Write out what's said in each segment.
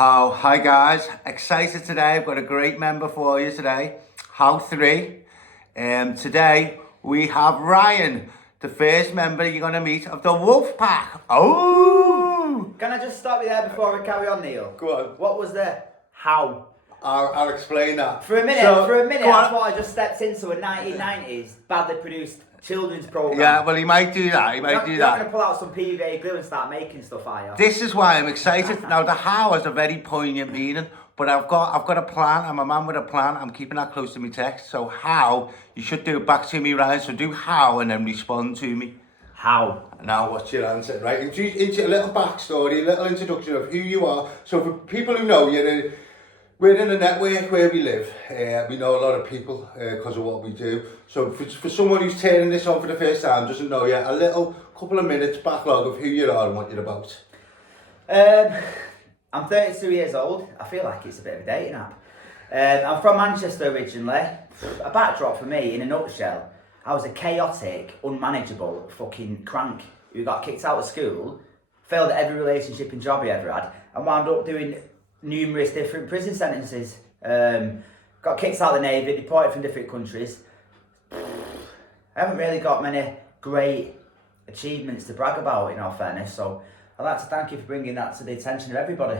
Hi guys, excited today. I've got a great member for you today. How 3. Today we have Ryan, the first member you're going to meet of the Wolf Pack. Oh! Can I just stop you there before we carry on, Neil? Go on. What was the how? I'll explain that. For a minute, So, I thought I just stepped into a 1990s badly produced children's program. Yeah, well, he might do that. You're not going to pull out some PVA glue and start making stuff, are you? This is why I'm excited. Now, the how has a very poignant meaning, but I've got a plan. I'm a man with a plan. I'm keeping that close to my text. So how, you should do it back to me, Ryan. So do how and then respond to me. How? Now, what's your answer, right? Into a little backstory, a little introduction of who you are. So for people who know, we're in a network where we live. We know a lot of people because of what we do. So for someone who's turning this on for the first time, doesn't know yet, a little couple of minutes backlog of who you are and what you're about. I'm 32 years old. I feel like it's a bit of a dating app. I'm from Manchester originally. A backdrop for me, in a nutshell, I was a chaotic, unmanageable fucking crank who got kicked out of school, failed at every relationship and job he ever had, and wound up doing numerous different prison sentences. Got kicked out of the Navy, deported from different countries. I haven't really got many great achievements to brag about, in all fairness, so I'd like to thank you for bringing that to the attention of everybody.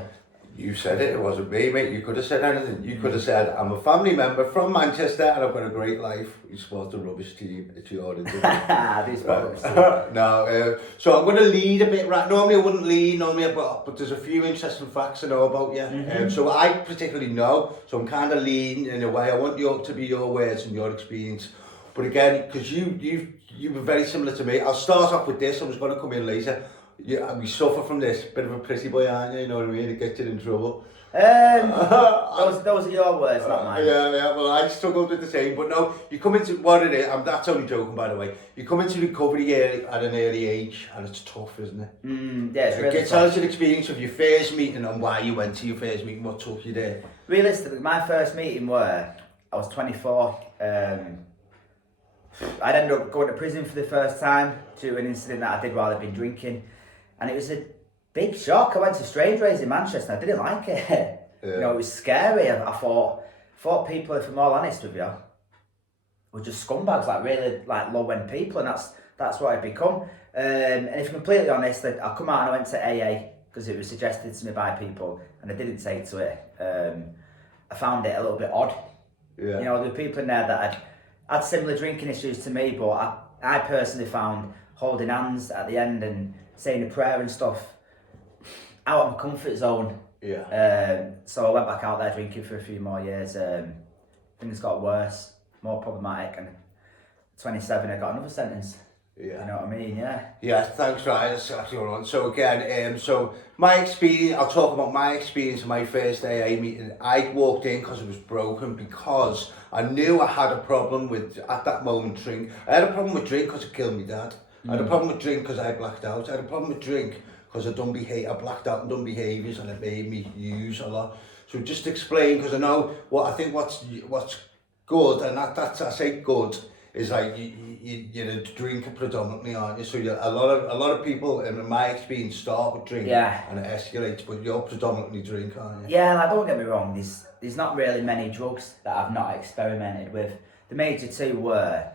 You said it wasn't me, mate. You could have said anything. You could have said, I'm a family member from Manchester and I've got a great life. You support the rubbish team. It's your interview. I do support rubbish team. No, so I'm going to lead a bit. Right. Normally I wouldn't lead, but there's a few interesting facts I know about you. Mm-hmm. So I particularly know, so I'm kind of leading in a way. I want you to be your words and your experience. But again, because you were very similar to me, I'll start off with this. I was going to come in later. Yeah, we suffer from this. Bit of a pretty boy, aren't you? You know what I mean? It gets you in trouble. Those are your words, not mine. Yeah. Well, I struggled with the same. But no, you come into what it is. That's only joking, by the way. You come into recovery at an early age, and it's tough, isn't it? Yeah, it's really tough. Tell us your experience of your first meeting and why you went to your first meeting. What took you there? Realistically, my first meeting were I was 24. I'd ended up going to prison for the first time due to an incident that I did while I'd been drinking. And it was a big shock. I went to Strange Ways in Manchester and I didn't like it. Yeah. You know, it was scary. I thought people, if I'm all honest with you, were just scumbags, like really like low-end people, and that's what I'd become. And if I'm completely honest, I come out and I went to AA because it was suggested to me by people, and I didn't take to it. I found it a little bit odd. Yeah. You know, there were people in there that had similar drinking issues to me, but I personally found holding hands at the end and saying a prayer and stuff out of my comfort zone. Yeah. So I went back out there drinking for a few more years. Things got worse, more problematic, and 27 I got another sentence. Yeah. You know what I mean? Yeah. Yeah, thanks, Ryan. That's actually what I want. So again, so my experience, I'll talk about my experience in my first AA meeting. I walked in because it was broken, because I knew I had a problem with, at that moment, drink. I had a problem with drink because it killed me dad. I had a problem with drink because I blacked out. I had a problem with drink because I blacked out and done behaviours, and it made me use a lot. So just explain, because I know what I think what's good, and that's I say good, is like you're a drinker predominantly, aren't you? So a lot of people, in my experience, start with drink, and it escalates, but you're predominantly drink, aren't you? Yeah, like, don't get me wrong, there's not really many drugs that I've not experimented with. The major two were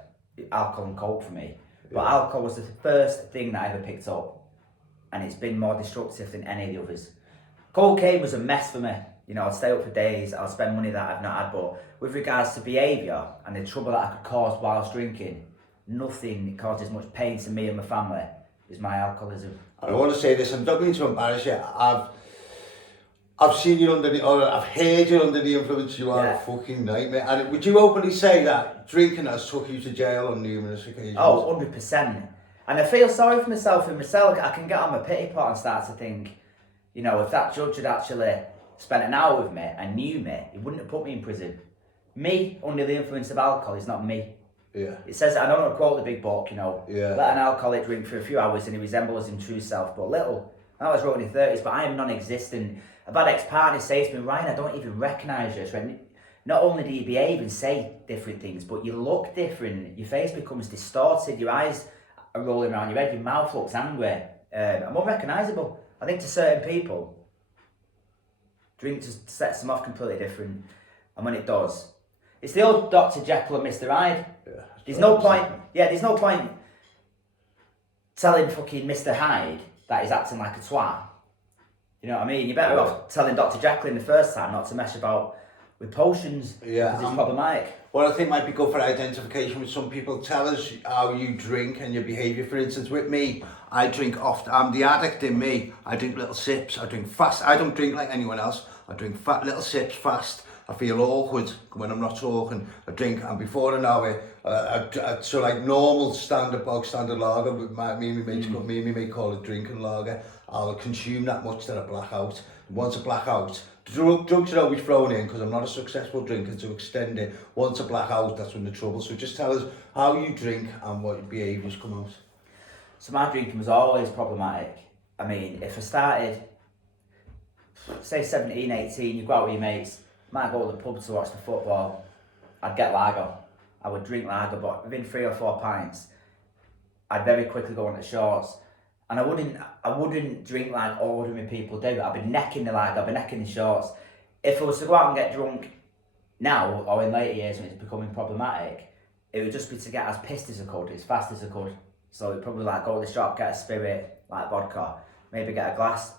alcohol and coke for me. But alcohol was the first thing that I ever picked up, and it's been more destructive than any of the others. Cocaine was a mess for me. You know, I'd stay up for days, I'd spend money that I've not had, but with regards to behaviour and the trouble that I could cause whilst drinking, nothing caused as much pain to me and my family as my alcoholism. I want to say this, I'm not going to embarrass you. I've seen you I've heard you under the influence. You are a fucking nightmare. And would you openly say that drinking has took you to jail on numerous occasions? Oh, 100%. And I feel sorry for myself in myself. I can get on my pity pot and start to think, you know, if that judge had actually spent an hour with me and knew me, he wouldn't have put me in prison. Me, under the influence of alcohol, is not me. Yeah. It says, I don't want to quote the big book, you know, let an alcoholic drink for a few hours and he resembles his true self, but little. I was wrote in the 30s, but I am non-existent. I've had ex-partners say to me, Ryan, I don't even recognise you. So not only do you behave and say different things, but you look different. Your face becomes distorted, your eyes are rolling around your head, your mouth looks angry. I'm unrecognisable. I think to certain people, Drink just sets them off completely different. And when it does, it's the old Dr. Jekyll and Mr. Hyde. Yeah. There's no point. Yeah, there's no point telling fucking Mr. Hyde that he's acting like a twat. You know what I mean? You're better off telling Dr. Jekyll in the first time not to mess about with potions. Yeah, because it's problematic. What I think might be good for identification with some people, tell us how you drink and your behaviour. For instance, with me, I drink often. I'm the addict in me. I drink little sips. I drink fast. I don't drink like anyone else. I drink little sips fast. I feel awkward when I'm not talking. I drink, and before an hour, so like normal bog standard lager, me and my mate call it drinking lager. I'll consume that much that I black out. Once I black out, drugs are always thrown in because I'm not a successful drinker to extend it. Once I black out, that's when the trouble. So just tell us how you drink and what your behaviours come out. So my drinking was always problematic. I mean, if I started, say 17, 18, you go out with your mates, might go to the pub to watch the football, I'd get lager. I would drink lager, but within 3 or 4 pints, I'd very quickly go on the shorts. And I wouldn't drink like ordinary people do. I'd be necking the lager, I'd be necking the shorts. If I was to go out and get drunk now, or in later years when it's becoming problematic, it would just be to get as pissed as I could, as fast as I could. So it'd probably like go to the shop, get a spirit, like vodka, maybe get a glass,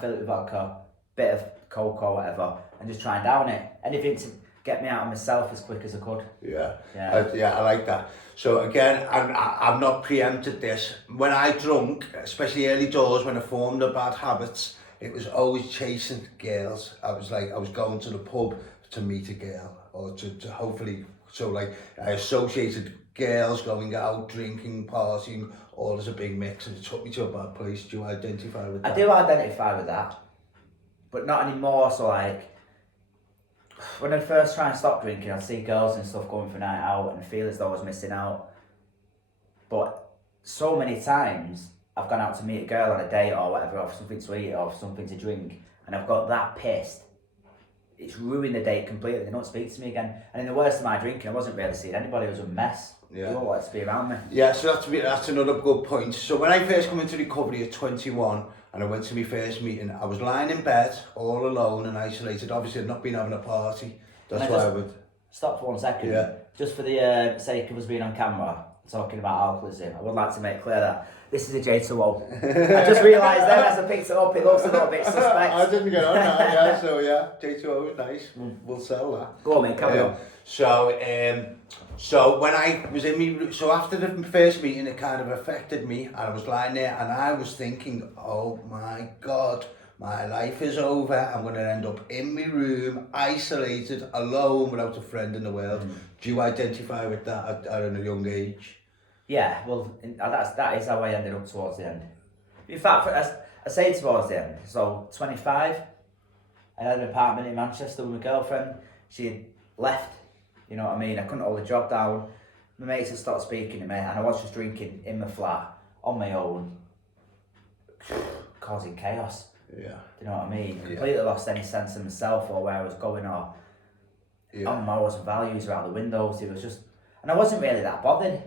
fill it with vodka, bit of Coke or whatever, and just try and down it. Anything to get me out of myself as quick as I could. Yeah, I like that. So again, I've not preempted this. When I drunk, especially early doors, when I formed the bad habits, it was always chasing girls. I was going to the pub to meet a girl, or to hopefully, so like I associated girls going out, drinking, partying, all as a big mix, and it took me to a bad place. Do you identify with that? I do identify with that, but not anymore. So like, when I first try and stop drinking, I'd see girls and stuff going for a night out and feel as though I was missing out. But so many times I've gone out to meet a girl on a date or whatever, or something to eat or something to drink, and I've got that pissed. It's ruined the date completely. They don't speak to me again. And in the worst of my drinking, I wasn't really seeing anybody. It was a mess. Yeah. They all wanted to be around me. Yeah, so that's another good point. So when I first come into recovery at 21, and I went to my first meeting, I was lying in bed, all alone and isolated. Obviously, I'd not been having a party. That's why I would... Stop for 1 second. Yeah. Just for the sake of us being on camera, talking about alcoholism, I would like to make clear that this is a J2O. I just realised then as I picked it up, it looks a little bit suspect. I didn't get on that, yeah. So yeah, J2O is nice. We'll sell that. Go on, mate, carry on. So when I was so after the first meeting, it kind of affected me, and I was lying there, and I was thinking, oh my God, my life is over. I'm going to end up in my room, isolated, alone, without a friend in the world. Do you identify with that at a young age? Yeah, well, that is how I ended up towards the end. In fact, I say towards the end, so 25, I had an apartment in Manchester with my girlfriend. She had left, you know what I mean? I couldn't hold the job down. My mates had stopped speaking to me, and I was just drinking in my flat, on my own, causing chaos. Yeah. Do you know what I mean? Completely lost any sense of myself or where I was going, or on morals and values were out the windows. It was just, and I wasn't really that bothered.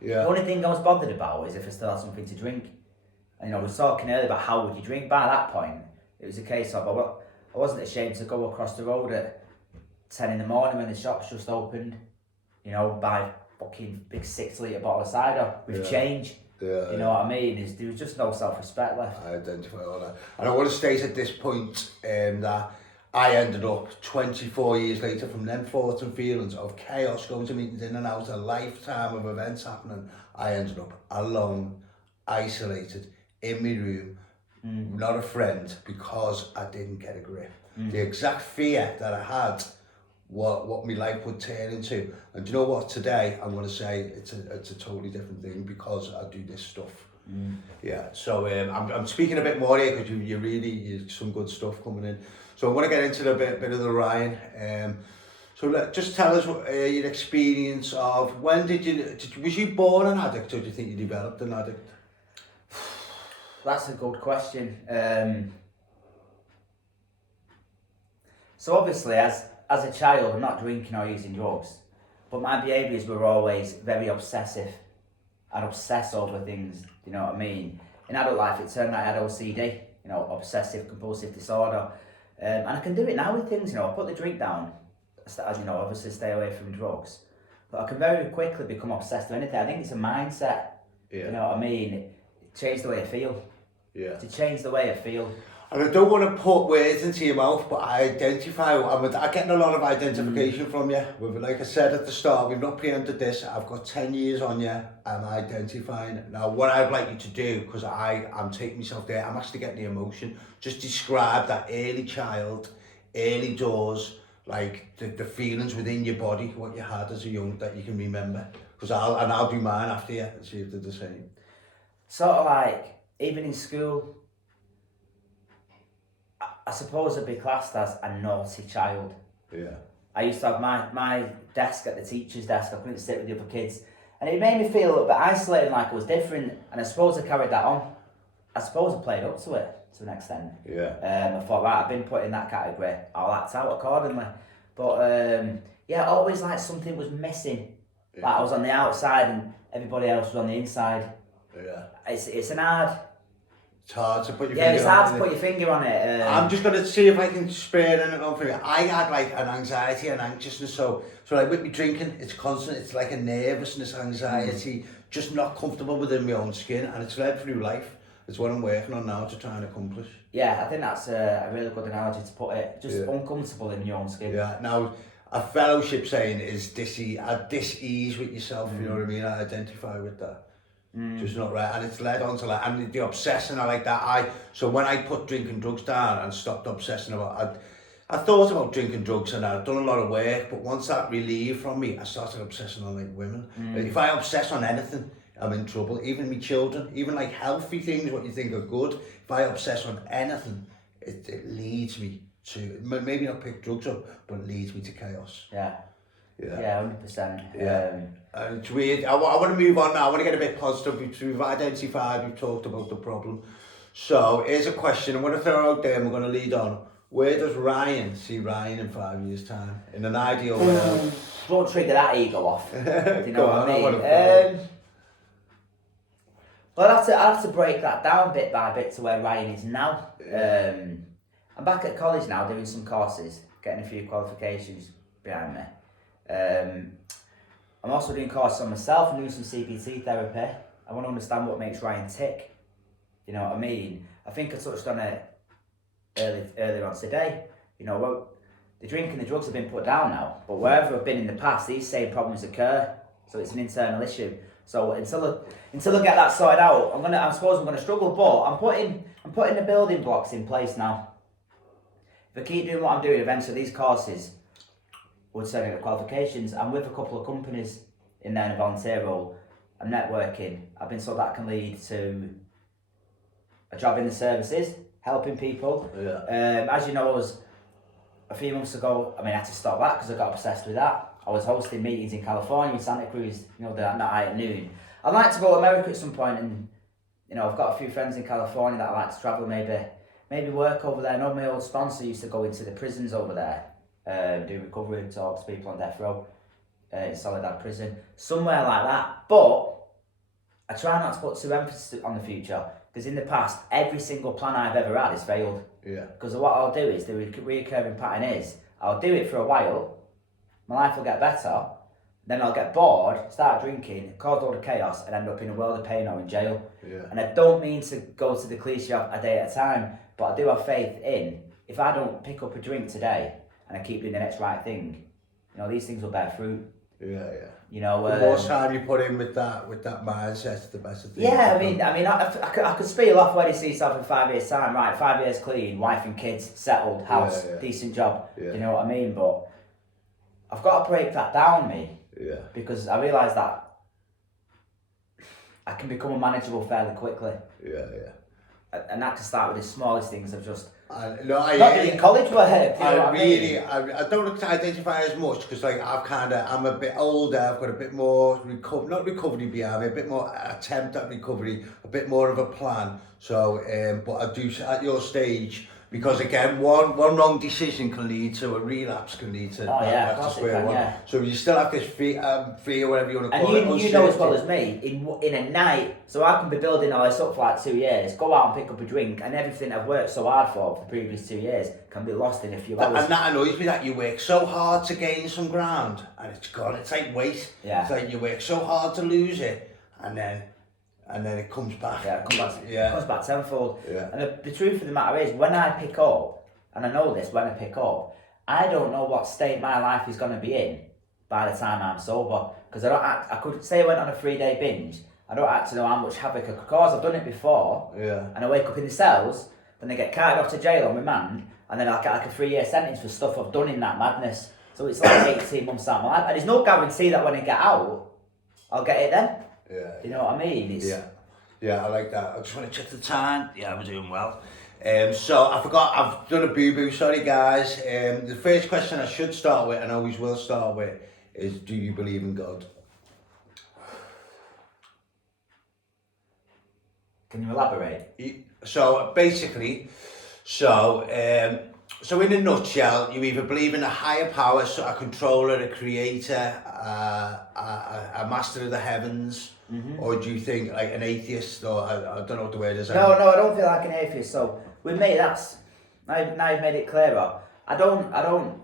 Yeah. The only thing I was bothered about is if I still had something to drink. And I was talking earlier about how would you drink. By that point, it was a case of I wasn't ashamed to go across the road at 10 in the morning when the shops just opened, you know, buy fucking big 6 litre bottle of cider with change. Yeah, you know what I mean? There was just no self-respect left. I identify all that. And I want to state at this point that I ended up 24 years later from them thoughts and feelings of chaos, going to meetings in and out, a lifetime of events happening. I ended up alone, isolated, in my room, not a friend, because I didn't get a grip. The exact fear that I had, what my life would turn into. And do you know what? Today, I'm going to say it's a totally different thing because I do this stuff. Yeah, so I'm speaking a bit more here because you some good stuff coming in. So I want to get into a bit of the Ryan. So just tell us your experience of when was you born an addict, or do you think you developed an addict? That's a good question. So obviously, as a child, I'm not drinking or using drugs, but my behaviours were always very obsessive. I'd obsess over things, you know what I mean? In adult life, it turned out I had OCD, you know, obsessive compulsive disorder. And I can do it now with things, you know, I put the drink down, as you know, obviously stay away from drugs, but I can very quickly become obsessed with anything. I think it's a mindset, you know what I mean? It changed the way I feel. Yeah. To change the way I feel. And I don't want to put words into your mouth, but I identify, I'm getting a lot of identification from you. Like I said at the start, we've not preempted this, I've got 10 years on you, I'm identifying. Now, what I'd like you to do, because I'm taking myself there, I'm actually getting the emotion, just describe that early child, early doors, like the feelings within your body, what you had as a young, that you can remember. Because I'll do mine after you and see if they're the same. Sort of like, even in school, I suppose I'd be classed as a naughty child. Yeah. I used to have my desk at the teacher's desk, I couldn't sit with the other kids. And it made me feel a little bit isolated, like I was different. And I suppose I carried that on. I suppose I played up to it, to an extent. Yeah. I thought, right, I've been put in that category, I'll act out accordingly. But yeah, always like something was missing. Yeah. Like I was on the outside and everybody else was on the inside. Yeah. It's an hard... It's hard to put your Yeah, finger it's on hard it. to put your finger on it. I'm just going to see if I can spare anything on for you. I had like an anxiety and anxiousness, so like with me drinking, it's constant, it's like a nervousness, anxiety, just not comfortable within my own skin, and it's led through life. It's what I'm working on now to try and accomplish. Yeah, I think that's a really good analogy to put it. Just uncomfortable in your own skin. Yeah, now, a fellowship saying is dis-ease with yourself, you know what I mean? I identify with that. Just not right, and it's led on to like, and the obsessing, I like that. So when I put drinking drugs down and stopped obsessing about, I thought about drinking drugs and I'd done a lot of work, but once that relieved from me, I started obsessing on like women. If I obsess on anything, I'm in trouble. Even me children, even like healthy things, what you think are good. If I obsess on anything, it leads me to, maybe not pick drugs up, but it leads me to chaos. Yeah. Yeah. Yeah, 100%. Yeah. It's weird. I want to move on now. I want to get a bit positive. We've identified, we've talked about the problem. So here's a question I'm going to throw out there and we're going to lead on. Where does Ryan see Ryan in 5 years' time? In an ideal world? Don't trigger that ego off. Do you know what I mean? Well, I'll have to break that down bit by bit to where Ryan is now. I'm back at college now doing some courses, getting a few qualifications behind me. I'm also doing courses on myself and doing some CBT therapy. I want to understand what makes Ryan tick. You know what I mean? I think I touched on it earlier on today. You know, well, the drink and the drugs have been put down now, but wherever I've been in the past, these same problems occur. So it's an internal issue. So until I get that sorted out, I suppose I'm gonna struggle. But I'm putting the building blocks in place now. If I keep doing what I'm doing, eventually these courses would send out qualifications. I'm with a couple of companies in there in a volunteer role. I'm networking. I've been told that can lead to a job in the services, helping people. Yeah. As you know, I was a few months ago. I had to stop that because I got obsessed with that. I was hosting meetings in California, in Santa Cruz, that night at noon. I'd like to go to America at some point, and I've got a few friends in California that I like to travel, maybe work over there. I know my old sponsor used to go into the prisons over there. Do recovery and talk to people on death row in Soledad prison, somewhere like that. But I try not to put too emphasis on the future, because in the past, every single plan I've ever had has failed. Yeah. Because what I'll do is, the recurring pattern is, I'll do it for a while, my life will get better, then I'll get bored, start drinking, cause all the chaos, and end up in a world of pain or in jail. Yeah. And I don't mean to go to the cliche of a day at a time, but I do have faith in, if I don't pick up a drink today, and I keep doing the next right thing, these things will bear fruit. Yeah. The more time you put in with that mindset, the better thing. Yeah, I could spiel off where you see yourself in 5 years' time. Right, 5 years clean, wife and kids, settled, house, decent job. Yeah. You know what I mean? But I've got to break that down, me. Yeah. Because I realise that I can become unmanageable fairly quickly. Yeah. And that can start with the smallest things of just not doing college work. I don't identify as much because I'm a bit older. I've got a bit more not recovery behind me, a bit more attempt at recovery, a bit more of a plan. So, but I do at your stage, Because again, one wrong decision can lead to a relapse, can lead to back to square one. Yeah. So you still have this fear, whatever you want to call it. And you know as well as me, in a night, so I can be building all this up for like 2 years, go out and pick up a drink, and everything I've worked so hard for the previous 2 years can be lost in a few hours. And that annoys me, that you work so hard to gain some ground, and it's gone. It's like weight. Yeah. It's like you work so hard to lose it, and then it comes back. Yeah, it comes back tenfold. Yeah. And the truth of the matter is, when I pick up, and I know this, when I pick up, I don't know what state my life is going to be in by the time I'm sober. Because I could say I went on a 3-day binge, I don't actually know how much havoc I could cause. I've done it before. Yeah. And I wake up in the cells, then I get carted off to jail on remand, and then I'll get like a 3-year sentence for stuff I've done in that madness. So it's like 18 months out of my life. And there's no guarantee that when I get out, I'll get it then. Yeah. You know what I mean? Yeah, I like that. I just want to check the time. Yeah, we're doing well. So I forgot, I've done a boo-boo, sorry guys. The first question I should start with, and always will start with, is do you believe in God? Can you elaborate? So basically, so in a nutshell, you either believe in a higher power, so a controller, a creator, a master of the heavens, or do you think like an atheist, or I don't know what the word is. No, I don't feel like an atheist. So with me, that's now you've made it clearer. I don't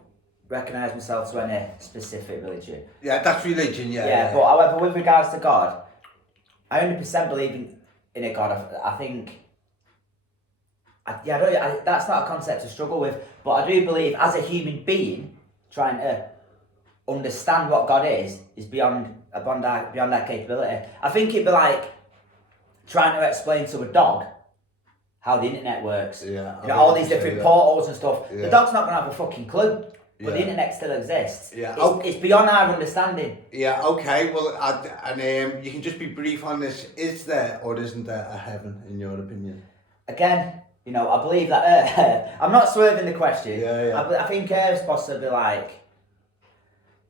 recognise myself to any specific religion. Yeah, that's religion. Yeah. But however, with regards to God, I 100% believe in a God. I think. That's not a concept to struggle with, but I do believe as a human being, trying to understand what God is beyond our capability. I think it'd be like trying to explain to a dog how the internet works. Yeah, all these different portals and stuff. Yeah. The dog's not going to have a fucking clue, but the internet still exists. Yeah. It's beyond our understanding. Yeah, okay, well, and you can just be brief on this. Is there or isn't there a heaven, in your opinion? Again, I believe that I'm not swerving the question. Yeah. I think Earth's possibly like,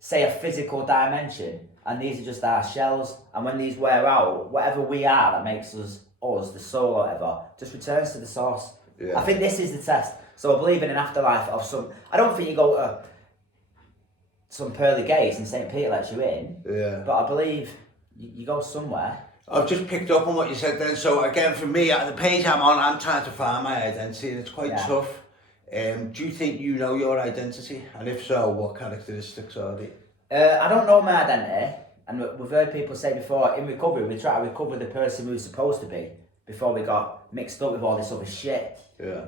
say, a physical dimension, and these are just our shells. And when these wear out, whatever we are that makes us, the soul or whatever, just returns to the source. Yeah. I think this is the test. So I believe in an afterlife of some. I don't think you go to some pearly gates and St. Peter lets you in. Yeah. But I believe you go somewhere. I've just picked up on what you said then. So again, for me, at the page I'm on, I'm trying to find my identity, and it's quite tough. Do you think you know your identity? And if so, what characteristics are they? I don't know my identity, and we've heard people say before, in recovery, we try to recover the person we were supposed to be before we got mixed up with all this other shit. Yeah.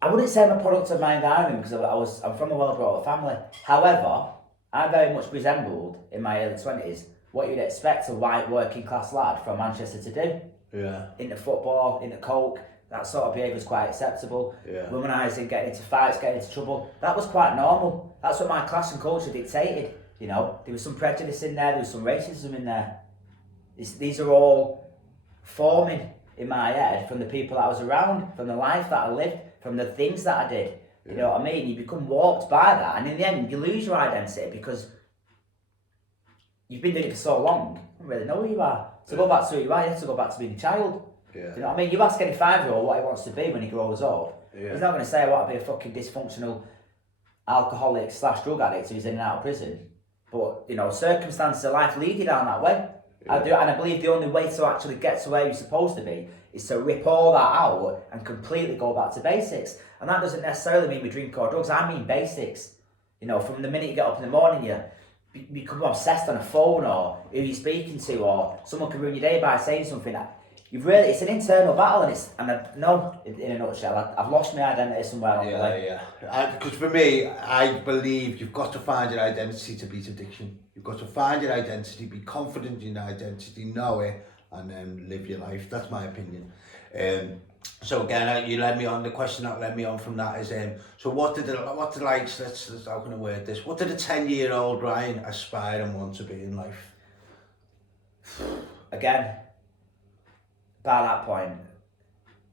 I wouldn't say I'm a product of my environment because I'm from a well-brought up family. However, I very much resembled, in my early 20s, what you'd expect a white working class lad from Manchester to do. Yeah. Into football, into coke, that sort of behaviour was quite acceptable. Yeah. Womanising, getting into fights, getting into trouble, that was quite normal. That's what my class and culture dictated. There was some prejudice in there was some racism in there. These are all forming in my head from the people I was around, from the life that I lived, from the things that I did. You know what I mean? You become warped by that, and in the end, you lose your identity because you've been doing it for so long, you don't really know who you are. To go back to who you are, you have to go back to being a child. Yeah. You know what I mean? You ask any 5-year-old what he wants to be when he grows up. Yeah. He's not going to say I want to be a fucking dysfunctional alcoholic / drug addict who's in and out of prison. But, circumstances of life lead you down that way. Yeah. I do, and I believe the only way to actually get to where you're supposed to be is to rip all that out and completely go back to basics. And that doesn't necessarily mean we drink or drugs. I mean basics. From the minute you get up in the morning, you become obsessed on a phone or who you're speaking to, or someone can ruin your day by saying something. It's an internal battle, in a nutshell, I've lost my identity somewhere along the way. Yeah. Because for me, I believe you've got to find your identity to beat addiction. You've got to find your identity, be confident in your identity, know it, and then live your life. That's my opinion. So again, you led me on. The question that led me on from that is, so what did how can I word this? What did a 10-year-old Ryan aspire and want to be in life? Again, by that point,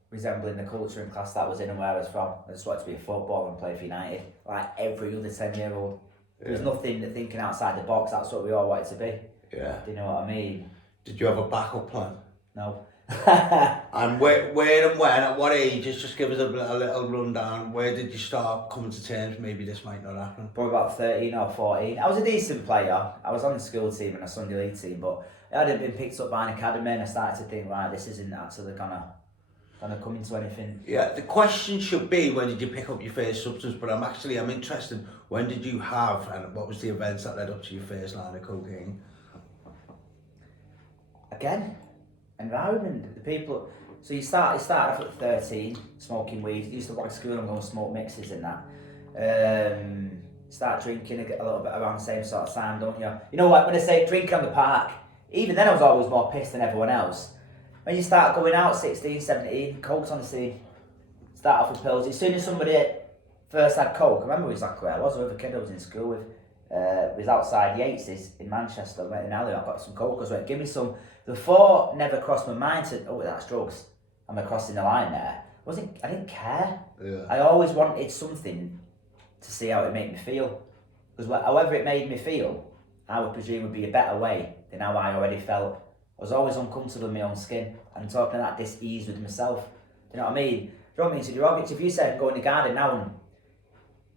resembling the culture and class that I was in and where I was from, I just wanted to be a footballer and play for United, like every other 10-year-old. There was nothing thinking outside the box. That's what we all wanted to be. Yeah. Do you know what I mean? Did you have a backup plan? No. And where and when, at what ages, just give us a little rundown. Where did you start coming to terms, maybe this might not happen? Probably about 13 or 14. I was a decent player. I was on the school team and a Sunday league team, but I hadn't been picked up by an academy, and I started to think, right, this isn't actually gonna come into anything. Yeah, the question should be, when did you pick up your first substance? But I'm interested, when did you have, and what was the events that led up to your first line of cocaine? Again, environment, the people. So you start off at 13, smoking weed. You used to walk to school and go and smoke mixes and that. Start drinking a little bit around the same sort of time, don't you? You know what, when I say drinking on the park, even then I was always more pissed than everyone else. When you start going out, 16, 17, coke's on the scene. Start off with pills. As soon as somebody first had coke, I remember exactly where I was with a kid I was in school with. Was outside Yates's in Manchester. I went in alley, I got some coke. I was like, give me some. The thought never crossed my mind to, oh, that's drugs. Am I crossing the line there? I didn't care. Yeah. I always wanted something to see how it made me feel. Because however it made me feel, I would presume would be a better way than how I already felt. I was always uncomfortable in my own skin and talking at that dis-ease with myself. Do you know what I mean? Do you know what I mean? So if you said go in the garden now and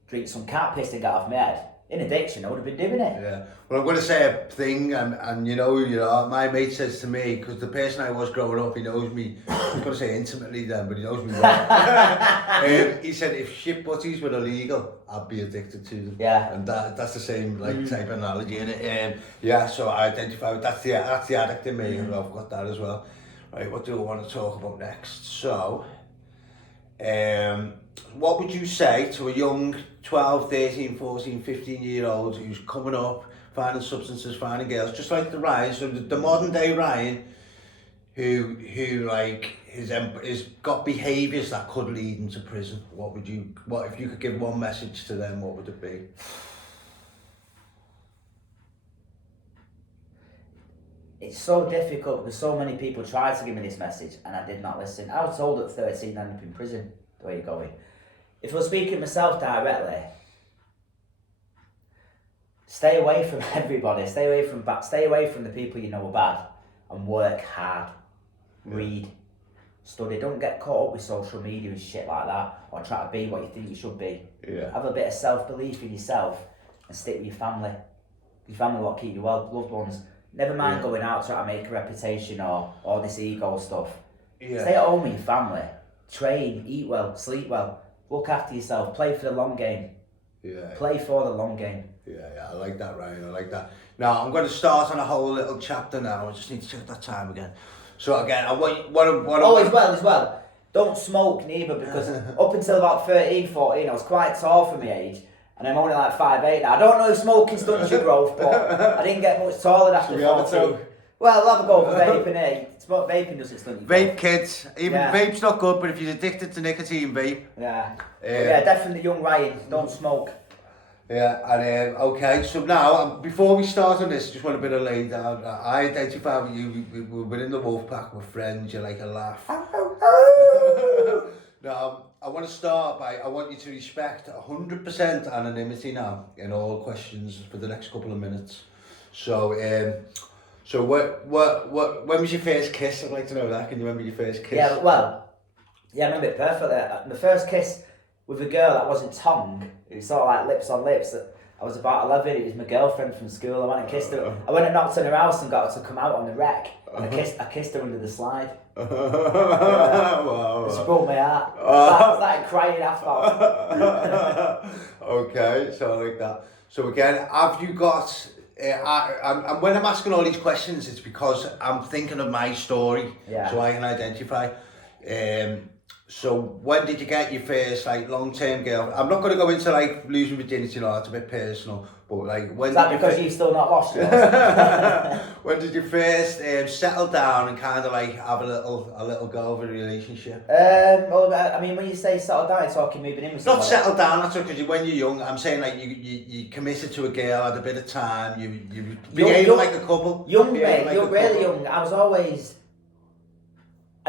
drink some cat piss and get off my head, in addiction, I would have been doing it. Yeah. Well, I'm going to say a thing, and you know, my mate says to me, because the person I was growing up, he knows me, I was going to say intimately then, but he knows me well. He said, if shit butties were illegal, I'd be addicted to them. Yeah. And that's the same type of analogy, innit? Yeah, so I identify with that's the addict in me, and I've got that as well. Right, what do I want to talk about next? So, what would you say to a young 12, 13, 14, 15-year-old who's coming up, finding substances, finding girls, just like the Ryan, so the modern day Ryan, who like is got behaviours that could lead him to prison? What if you could give one message to them, what would it be? It's so difficult because so many people tried to give me this message and I did not listen. I was told at 13 I'd end up in prison, the way you're going. If I was speaking to myself directly, stay away from everybody, stay away from the people you know are bad, and work hard. Read, study, don't get caught up with social media and shit like that, or try to be what you think you should be. Yeah. Have a bit of self-belief in yourself and stick with your family. Your family will keep you well, loved ones. Never mind going out trying to make a reputation or all this ego stuff. Yeah. Stay at home with your family. Train, eat well, sleep well. Look after yourself. Play for the long game. Yeah. Play for the long game. Yeah, I like that, Ryan. I like that. Now, I'm going to start on a whole little chapter now. I just need to check that time again. So, again, I want as well. Don't smoke neither, because up until about 13, 14, I was quite tall for my age. And I'm only like 5'8" now. I don't know if smoking stunts your growth, but I didn't get much taller after 14. Well, I'll have a go for vaping, eh? Vaping doesn't stunt your growth. Vape, kids. Vape's not good, but if you're addicted to nicotine, vape. Yeah. Yeah, definitely young Ryan. Don't smoke. Yeah, and okay, so now, before we start on this, just want a bit of lay down. I identify with you, we're in the wolf pack, we're friends, you like a laugh. Now, I want to start by, I want you to respect 100% anonymity now in all questions for the next couple of minutes. So, when was your first kiss? I'd like to know that. Can you remember your first kiss? Yeah, I remember it perfectly. My first kiss with a girl that wasn't tongue, it was sort of like lips on lips. I was about 11, it was my girlfriend from school. I went and kissed her. I went and knocked on her house and got her to come out on the rec. And I kissed her under the slide. Wow. It broke my heart. I started crying after. Okay, so I like that. So again, have you got... and when I'm asking all these questions, it's because I'm thinking of my story, so I can identify. So when did you get your first long-term girl? I'm not going to go into losing virginity, that's a bit personal. But when is that because you've still not lost yours? When did you first settle down and kind of have a little go of a relationship? Well, I mean, when you say settle down, you're talking moving in with someone. Not settle down, that's because when you're young. I'm saying you committed to a girl, had a bit of time, you behaved like a couple. Young, mate, you're really young. I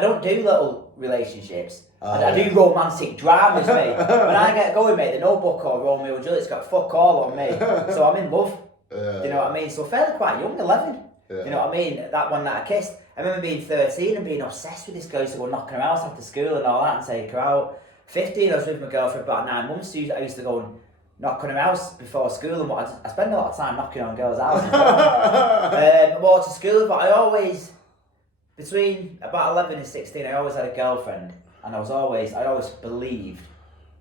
don't do little relationships. I do romantic dramas, mate. When I get going, mate, the Notebook or Romeo and Juliet's got fuck all on me. So I'm in love. You know what I mean? So fairly quite young, 11. You know what I mean? That one that I kissed. I remember being 13 and being obsessed with this girl. I used to go knocking her house after school and all that and take her out. 15, I was with my girl for about 9 months. I used to go and knock on her house before school, and I spend a lot of time knocking on girls' houses. I walked to school, but I always, between about 11 and 16, I always had a girlfriend, and I always believed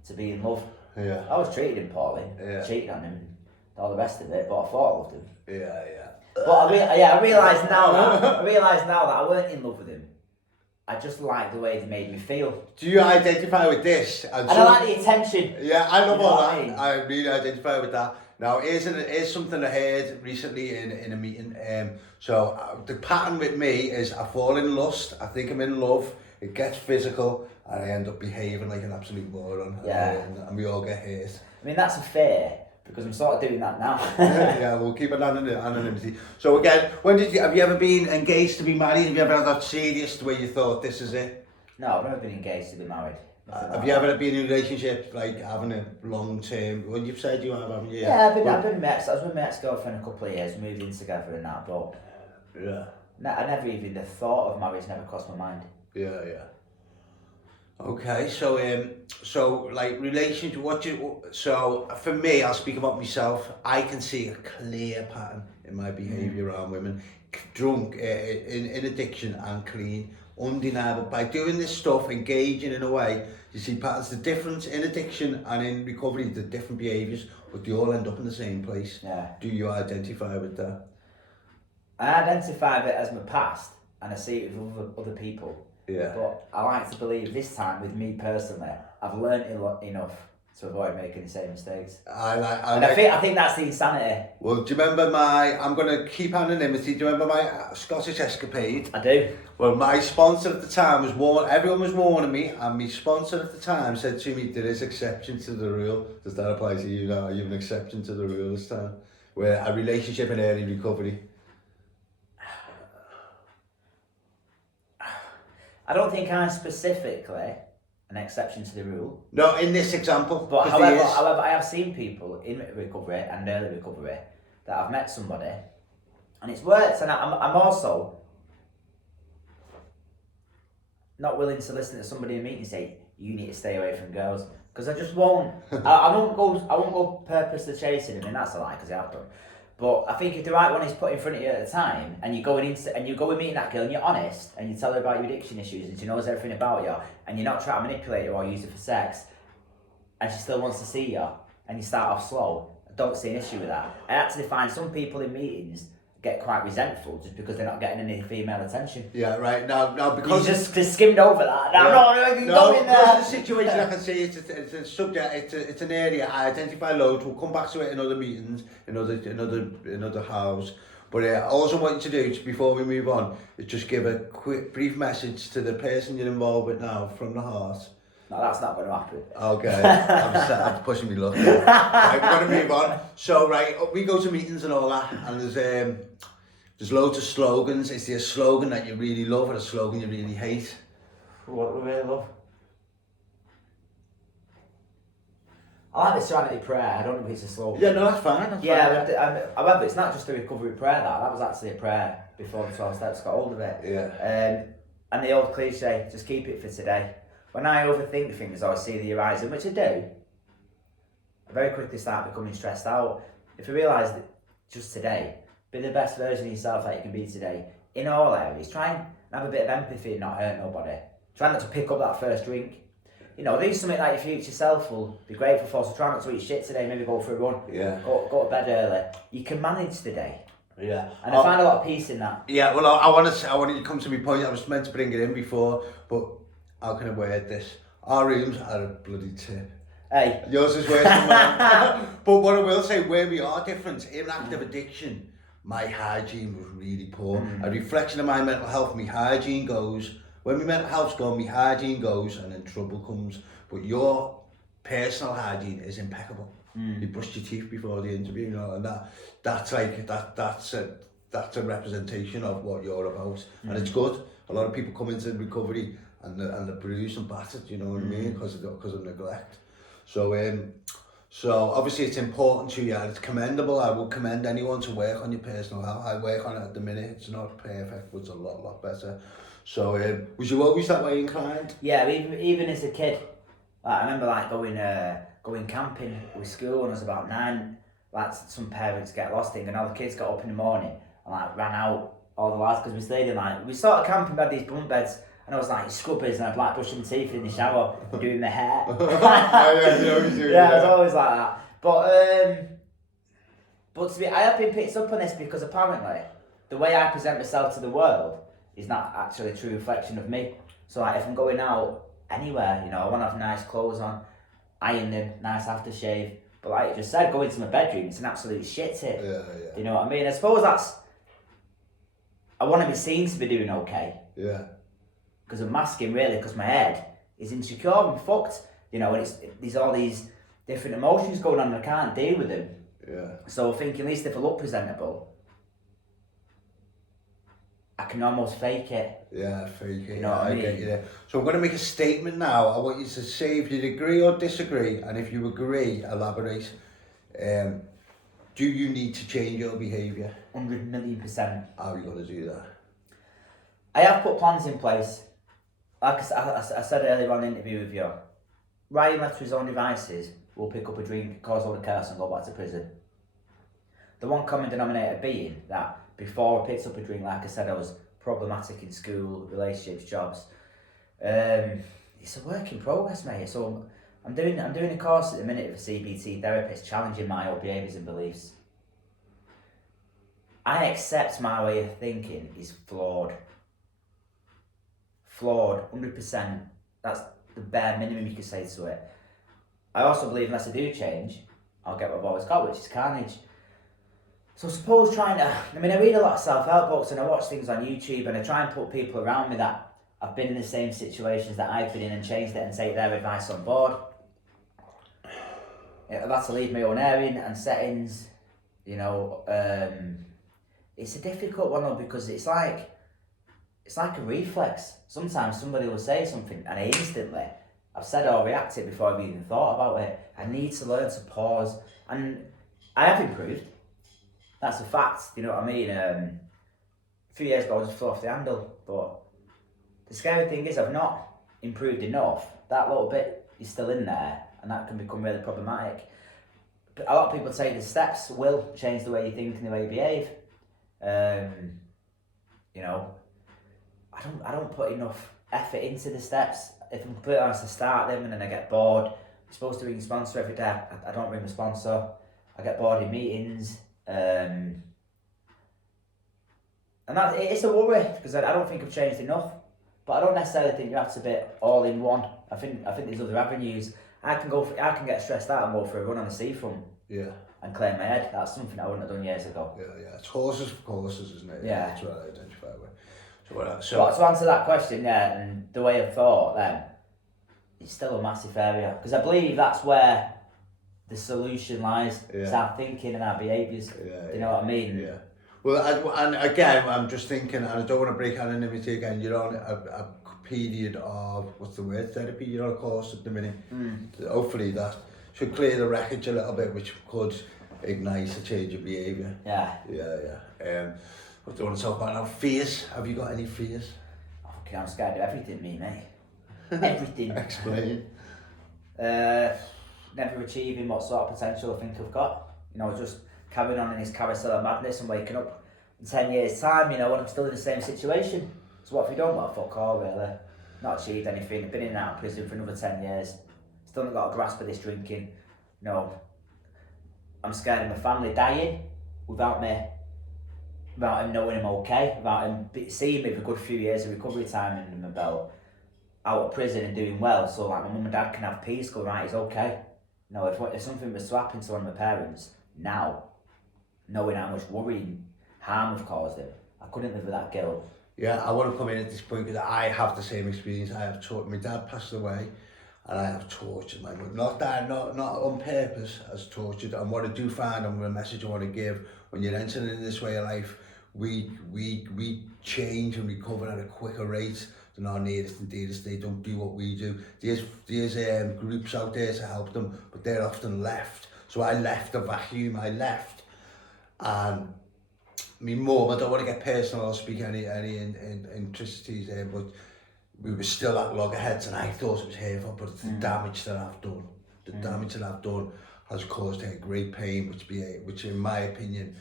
to be in love. Yeah. I was treated him poorly, cheated on him, and all the rest of it, but I thought I loved him. Yeah. But I realise now that I weren't in love with him. I just liked the way they made me feel. Do you identify with this? And I like the attention. Yeah, I love all that. I mean? I really identify with that. Now, here's something I heard recently in a meeting. So the pattern with me is I fall in lust, I think I'm in love, it gets physical, and I end up behaving like an absolute moron. Yeah. And we all get hurt. I mean, that's fair, because I'm sort of doing that now. Yeah, we'll keep an anonymity. So again, have you ever been engaged to be married? Have you ever had that serious where you thought this is it? No, I've never been engaged to be married. Have you ever been in a relationship, like having a long term? Well, you've said you have, haven't you? Yeah, I've been met. I was with my ex-girlfriend a couple of years, moved in together and that, but yeah, I never even, the thought of marriage never crossed my mind. Yeah. Okay, so like relationship, so for me, I'll speak about myself. I can see a clear pattern in my behaviour around women, drunk, in addiction and clean, undeniable. By doing this stuff, engaging in a way, you see patterns. The difference in addiction and in recovery, the different behaviours, but they all end up in the same place. Yeah. Do you identify with that? I identify with it as my past, and I see it with other people. Yeah. But I like to believe this time, with me personally, I've learnt enough to avoid making the same mistakes. I think that's the insanity. Well, do you remember I'm going to keep anonymity, do you remember my Scottish escapade? I do. Well, my sponsor at the time everyone was warning me, and my sponsor at the time said to me, there is exception to the rule. Does that apply to you now? Are you an exception to the rule this time? Where a relationship and early recovery. I don't think I'm specifically an exception to the rule. No, in this example. But however, I have seen people in recovery and early recovery that I've met somebody, and it's worked, and I'm also not willing to listen to somebody in a meeting say, you need to stay away from girls, because I just won't. I won't go purposely chasing them, and that's a lie, because I have done. But I think if the right one is put in front of you at the time, and you go and meeting that girl, and you're honest, and you tell her about your addiction issues, and she knows everything about you, and you're not trying to manipulate her or use it for sex, and she still wants to see you, and you start off slow, I don't see an issue with that. I actually find some people in meetings get quite resentful just because they're not getting any female attention. Yeah, right. Now because you just skimmed over that. Go in there. Because of the situation, I can see it's a subject. It's an area I identify loads. We'll come back to it in other meetings, in other house. But all I want you to do before we move on is just give a quick, brief message to the person you're involved with now from the heart. No, that's not going to happen. Okay, I'm pushing me luck. Right, we're going to move on. So, right, we go to meetings and all that, and there's loads of slogans. Is there a slogan that you really love or a slogan you really hate? What do we really love? I like the Serenity Prayer. I don't know if it's a slogan. Yeah, no, that's fine. However, it's not just a recovery prayer. That was actually a prayer before the 12 steps got hold of it. Yeah. And the old cliche, just keep it for today. When I overthink things or I see the horizon, which I do, I very quickly start becoming stressed out. If you realise that just today, be the best version of yourself that you can be today, in all areas. Try and have a bit of empathy and not hurt nobody. Try not to pick up that first drink. You know, do something that your future self will be grateful for. So try not to eat shit today, maybe go for a run. Yeah. Go to bed early. You can manage the day. Yeah. And I find a lot of peace in that. Yeah, well, I want to come to my point. I was meant to bring it in before, but how can I word this? Our rooms are a bloody tip. Hey. Yours is worse than mine. But what I will say, where we are different, in active addiction, my hygiene was really poor. A reflection of my mental health, my hygiene goes. When my mental health's gone, my hygiene goes, and then trouble comes. But your personal hygiene is impeccable. You brushed your teeth before the interview, you know, and that's a representation of what you're about, and it's good. A lot of people come into recovery and they're bruised and battered, you know what I mean, because of neglect. So So obviously it's important to you and it's commendable. I would commend anyone to work on your personal health. I work on it at the minute. It's not perfect, but it's a lot better. So was you always that way inclined? Yeah, even as a kid, like, I remember like going camping with school when I was about 9. Like some parents get lost in, and all the kids got up in the morning and like ran out all the lads because we stayed in like we started camping. We had these bunk beds, and I was like scrubbers, and I'd like brushing my teeth in the shower and doing my hair. Yeah, I was always like that. But to be, I have been picked up on this because apparently the way I present myself to the world is not actually a true reflection of me. So like if I'm going out anywhere, you know, I want to have nice clothes on, iron them, nice aftershave. But like you just said, going to my bedroom, it's an absolute shit tip. Yeah. You know what I mean? I suppose I want to be seen to be doing okay. Yeah. Because I'm masking really, because my head is insecure and fucked. You know, and there's all these different emotions going on and I can't deal with them. Yeah. So I think at least if I look presentable, I can almost fake it. Yeah, fake it. You know what I mean? Get you there. So I'm going to make a statement now. I want you to say if you agree or disagree, and if you agree, elaborate. Do you need to change your behaviour? 100,000,000%. How are you going to do that? I have put plans in place. Like I said earlier on in the interview with you, Ryan left to his own devices will pick up a drink, cause all the chaos and go back to prison. The one common denominator being that before I picked up a drink, like I said, I was problematic in school, relationships, jobs. It's a work in progress, mate. So I'm doing a course at the minute with a CBT therapist, challenging my old behaviours and beliefs. I accept my way of thinking is flawed. Flawed, 100%. That's the bare minimum you could say to it. I also believe unless I do change, I'll get what I've always got, which is carnage. So suppose I read a lot of self-help books and I watch things on YouTube and I try and put people around me that have been in the same situations that I've been in and changed it and take their advice on board. I've had to leave my own area and settings, you know. It's a difficult one though because it's like a reflex. Sometimes somebody will say something and I've said or reacted before I've even thought about it. I need to learn to pause, and I have improved. That's a fact, you know what I mean? A few years ago I just flew off the handle, but the scary thing is I've not improved enough. That little bit is still in there, and that can become really problematic. But a lot of people say the steps will change the way you think and the way you behave. You know, I don't put enough effort into the steps. If I'm completely honest, I start them and then I get bored. I'm supposed to ring a sponsor every day. I don't ring the sponsor. I get bored in meetings. And it's a worry because I don't think I've changed enough. But I don't necessarily think you have to be all in one. I think there's other avenues. I can get stressed out and go for a run on the seafront. Yeah. And clear my head. That's something I wouldn't have done years ago. Yeah. It's horses for courses, isn't it? Yeah. That's what I identify with. But to answer that question, yeah, and the way I've thought then, it's still a massive area because I believe that's where the solution lies. Yeah. It's our thinking and our behaviours. You know what I mean? Yeah. Well, and again, I'm just thinking, and I don't want to break anonymity again. You're on a period of therapy. You're on a course at the minute. Hopefully that should clear the wreckage a little bit, which could ignite a change of behaviour. Yeah. What do you want to talk about now? Fears. Have you got any fears? Okay, I'm scared of everything, mate. Everything. Explain. Never achieving what sort of potential I think I've got. You know, just carrying on in this carousel of madness and waking up in 10 years' time, you know, when I'm still in the same situation. So what have you done? Well, fuck all, really. Not achieved anything. I've been in and out of prison for another 10 years. Still not got a grasp of this drinking. You know, I'm scared of my family dying without him knowing I'm okay, without him seeing me for a good few years of recovery time under my belt, out of prison and doing well, so like my mum and dad can have peace, go right, he's okay. You know, if something was to happen to one of my parents, now, knowing how much worry and harm I've caused him, I couldn't live with that guilt. Yeah, I want to come in at this point because I have the same experience. I have my dad passed away, and I have tortured my mum. Not on purpose, as tortured. And what I do find, and the message I want to give, when you're entering in this way of life, we change and recover at a quicker rate they're not nearest and dearest, they don't do what we do. There's groups out there to help them, but they're often left. So I left the vacuum, and my mum, I don't want to get personal or speak any intricacies there, but we were still at loggerheads and I thought it was her fault, but it's the damage that I've done. The damage that I've done has caused her great pain, which in my opinion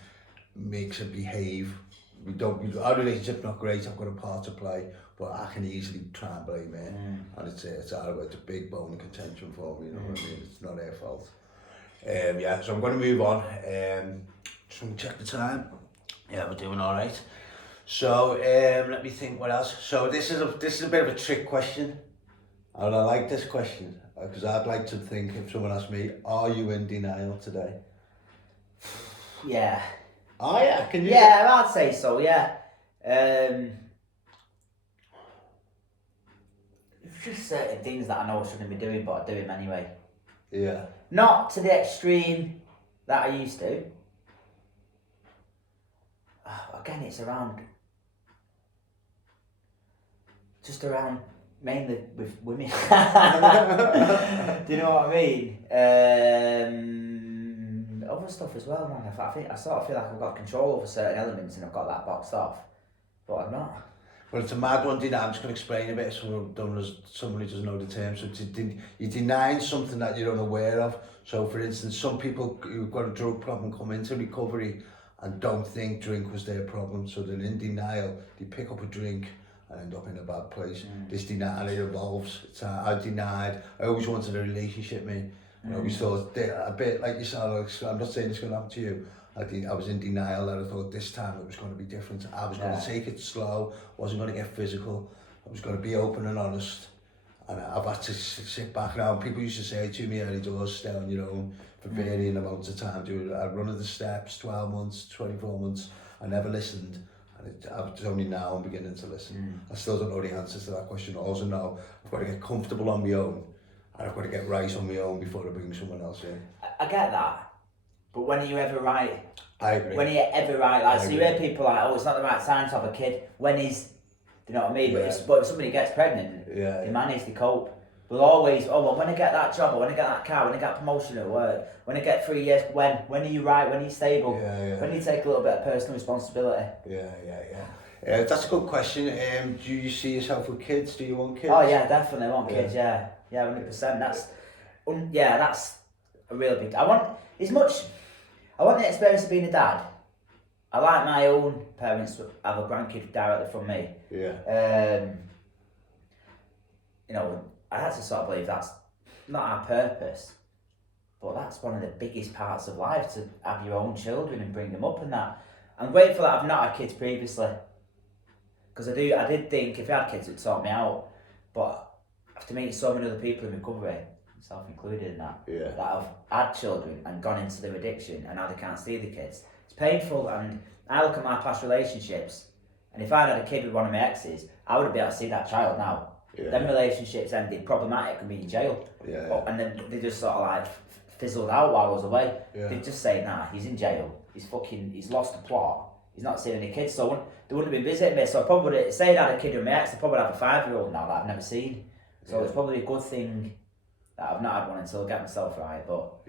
makes her behave. Our relationship's not great, I've got a part to play, but I can easily try and blame her. And it's a big bone of contention for me, you know what I mean? It's not her fault. So I'm going to move on. Just want to check the time. Yeah, we're doing all right. So let me think what else. So this is a bit of a trick question, and I like this question because I'd like to think if someone asked me, "Are you in denial today?" Yeah. Oh yeah, can you? Yeah, I'd say so. Yeah. There's just certain things that I know I shouldn't be doing, but I do them anyway. Yeah. Not to the extreme that I used to. Again, it's just around mainly with women. Do you know what I mean? Other stuff as well, man. I sort of feel like I've got control over certain elements and I've got that boxed off, but I'm not. Well, it's a mad one, I'm just going to explain a bit so someone who doesn't know the term. So you're denying something that you're unaware of. So, for instance, some people who've got a drug problem come into recovery and don't think drink was their problem. So they're in denial. They pick up a drink and end up in a bad place. This denial, and it evolves. I denied. I always wanted a relationship, mate. I always thought, a bit like yourself, I'm not saying it's going to happen to you. I was in denial that I thought this time it was going to be different. I was going to take it slow, wasn't going to get physical. I was going to be open and honest. And I've had to sit back now. People used to say to me early doors, stay on your own for varying amounts of time. I run of the steps, 12 months, 24 months. I never listened. And it's only now I'm beginning to listen. I still don't know the answers to that question. I also know I've got to get comfortable on my own. And I've got to get right on my own before I bring someone else in. I get that. But when are you ever right? I agree. When are you ever right? Like, so you hear people like, oh, it's not the right time to have a kid. When is, do you know what I mean? Yeah. But if somebody gets pregnant, they manage to cope. We'll always, when I get that job, or when I get that car, when I get promotion at work, when I get 3 years, when are you right? When are you stable? When do you take a little bit of personal responsibility? Yeah, that's a good question. Do you see yourself with kids? Do you want kids? Oh yeah, definitely I want kids. Yeah, 100%. That's a real big. I want the experience of being a dad. I like my own parents to have a grandkid directly from me. Yeah. I had to sort of believe that's not our purpose, but that's one of the biggest parts of life, to have your own children and bring them up and that. I'm grateful that I've not had kids previously, because I did think if I had kids it would sort me out, but after meeting so many other people in recovery, myself included in that, that have had children and gone into their addiction and now they can't see the kids, it's painful. And I look at my past relationships, and if I'd had a kid with one of my exes, I wouldn't be able to see that child now. Them relationships ended problematic and me in jail. And then they just sort of like fizzled out while I was away. They'd just say, nah, he's in jail. He's lost the plot. He's not seeing any kids. So they wouldn't have been visiting me. So I probably, say I had a kid with my ex, I'd probably have a 5-year-old now that I've never seen. So it's probably a good thing that I've not had one until I get myself right. But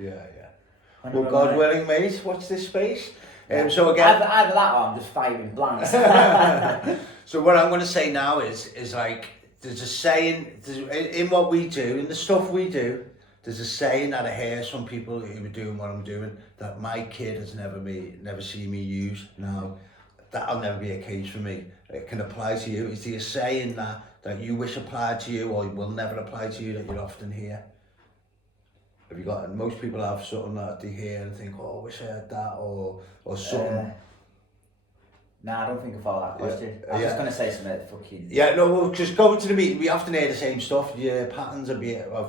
well, God willing, mate, watch this space. So again, either that or I'm just firing blanks. So what I'm going to say now is like, there's a saying in what we do, in the stuff we do, there's a saying that I hear some people who are doing what I'm doing, that my kid has never seen me use. Now, that'll never be a case for me. It can apply to you. Is there a saying that you wish applied to you or will never apply to you that you often hear? Have you got, most people have something that they hear and think, oh, I wish I had that, or something. Nah, I don't think I follow that question. I was just going to say something fucking... Yeah, no, well, just going to the meeting, we often hear the same stuff, patterns of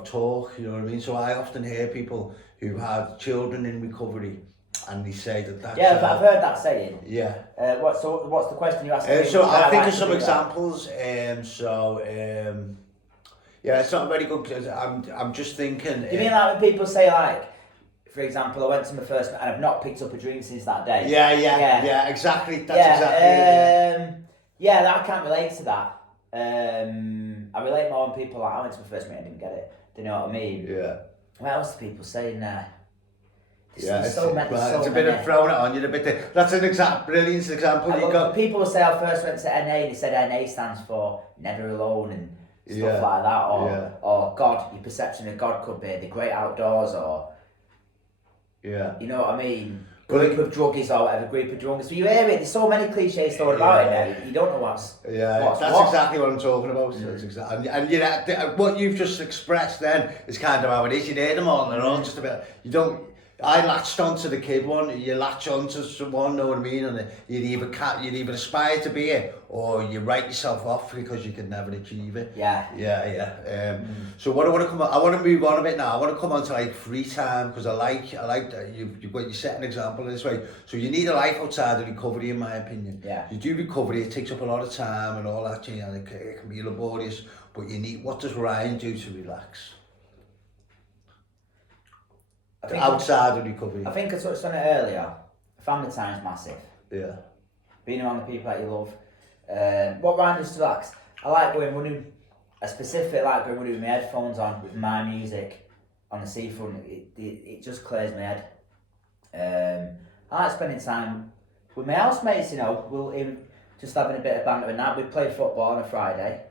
talk, you know what I mean? So I often hear people who've had children in recovery, and they say that... Yeah, but I've heard that saying. Yeah. What's the question you asked? So I'll think of some examples. Yeah, it's not very good, because I'm just thinking... You mean like when people say like, for example, I went to my first and I've not picked up a drink since that day. Yeah, exactly. That's exactly it. Yeah, I can't relate to that. I relate more when people like, I went to my first meeting, I didn't get it. Do you know what I mean? Yeah. What else do people say in there? Yeah, There's so many. it's a bit of throwing it on you, a bit. That's an brilliant example. You got people will say I first went to NA and they said NA stands for Never Alone and stuff like that, or God, your perception of God could be the great outdoors, or you know what I mean? Group of druggies or whatever, group of drunks. So you hear it, there's so many cliches thrown about it now, you don't know what's that's what. exactly what I'm talking about. That's exactly, and you know, what you've just expressed then is kind of how it is. You hear them all, and they're all just about, you don't. I latched onto the kid one. You latch onto someone, know what I mean? And you'd either aspire to be it, or you write yourself off because you can never achieve it. Yeah. So what I want to come on, I want to move on a bit now. I want to come on to like free time, because I like that you set an example this way. So you need a life outside of recovery, in my opinion. Yeah. You do recovery, it takes up a lot of time and all that, you know, it can be laborious. But you need, what does Ryan do to relax? Outside of recovery. I think I touched on it earlier. Family time's massive. Yeah. Being around the people that you love. What Ryan does to relax? I like going running. I specifically like going running with my headphones on, with my music on the seafront. It just clears my head. I like spending time with my housemates, you know. We'll even just having a bit of banter and that. We play football on a Friday.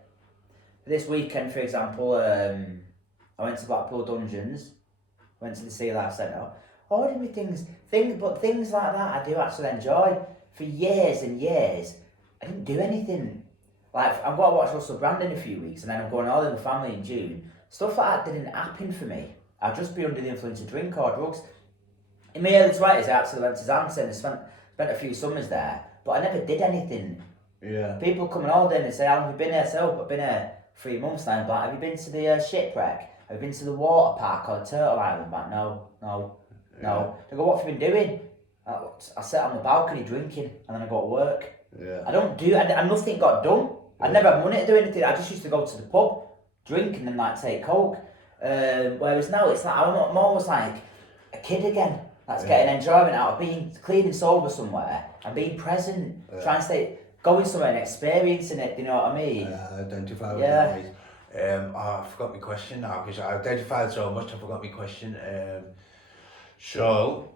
This weekend, for example, I went to Blackpool Dungeons. Went to the Sea Life Centre. Ordinary things like that I do actually enjoy. For years and years, I didn't do anything. Like, I've got to watch Russell Brand in a few weeks, and then I'm going all in with family in June. Stuff like that didn't happen for me. I'd just be under the influence of drink or drugs. In my early 20s, I actually went to Xanten and spent a few summers there, but I never did anything. Yeah. People come on holiday and say, how long have you been here? So I've been here 3 months now. But have you been to the shipwreck? Have you been to the water park or Turtle Island? But no. They go, what have you been doing? I sit on the balcony drinking, and then I go to work. Yeah. I don't do, and nothing got done. I never had money to do anything. I just used to go to the pub, drink, and then like take coke. Whereas now it's like I'm almost like a kid again. That's getting enjoyment out of being clean and sober somewhere and being present, trying to stay, going somewhere and experiencing it. Do you know what I mean? Identify with that, mate. I forgot my question now, because I identified so much. I forgot my question. So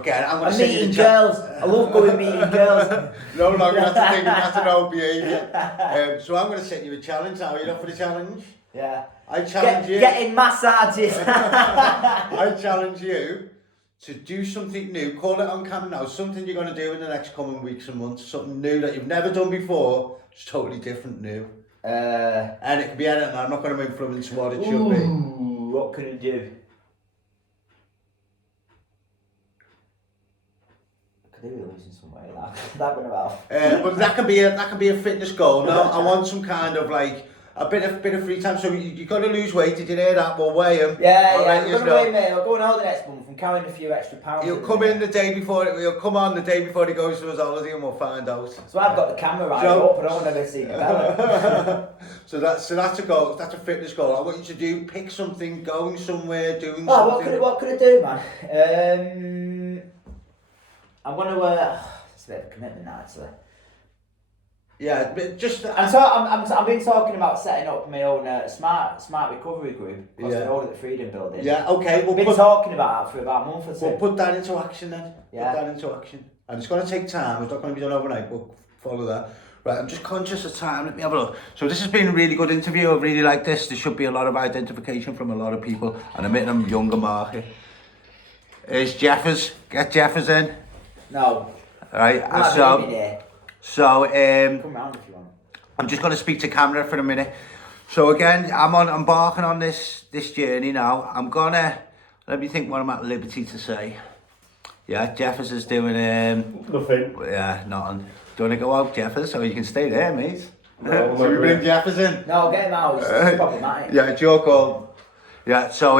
again, I'm going to say meeting girls. I love going meeting girls. No longer have to think that's an old behaviour. So I'm going to set you a challenge now. Are you up for the challenge? Yeah. I challenge you. Getting massages. I challenge you to do something new. Call it on camera now. Something you're going to do in the next coming weeks and months. Something new that you've never done before. It's totally different new. And it can be anything. I'm not going to influence what it should be. What can it do? I could do with losing some weight. That went well. But that can be a fitness goal. No, I want some kind of like a bit of free time. So you got to lose weight. Did you hear that? We'll weigh him. Yeah. I'm going to weigh me. I'll go on holiday next month. I'm carrying a few extra pounds. He'll come in the day before. He'll come on the day before he goes to his holiday, and we'll find out. So I've got the camera right up, and I want to see the belly. So that's a goal. That's a fitness goal. I want you to pick something, going somewhere, doing something. What could I do, man? I'm going to. It's a bit of a commitment now, actually. Yeah, but just. And so I've been talking about setting up my own smart recovery group across the road at the Freedom Building. Yeah, okay. We've been talking about that for about a month or two. We'll put that into action then. Yeah. Put that into action. And it's going to take time. It's not going to be done overnight. We'll follow that. Right, I'm just conscious of time. Let me have a look. So this has been a really good interview. I really like this. There should be a lot of identification from a lot of people. And I'm hitting a younger market. Is Jeffers. Get Jeffers in. No. Right. So come round if you want. I'm just going to speak to camera for a minute. So again, I'm embarking on this journey now. I'm gonna, let me think what I'm at liberty to say. Yeah, Jeffers is doing nothing. Yeah, nothing. Do you want to go out, Jeffers, so you can stay there, mate? No, so we bring Jeffers in. No, get him out. He's problematic. Yeah, it's your call. Yeah, so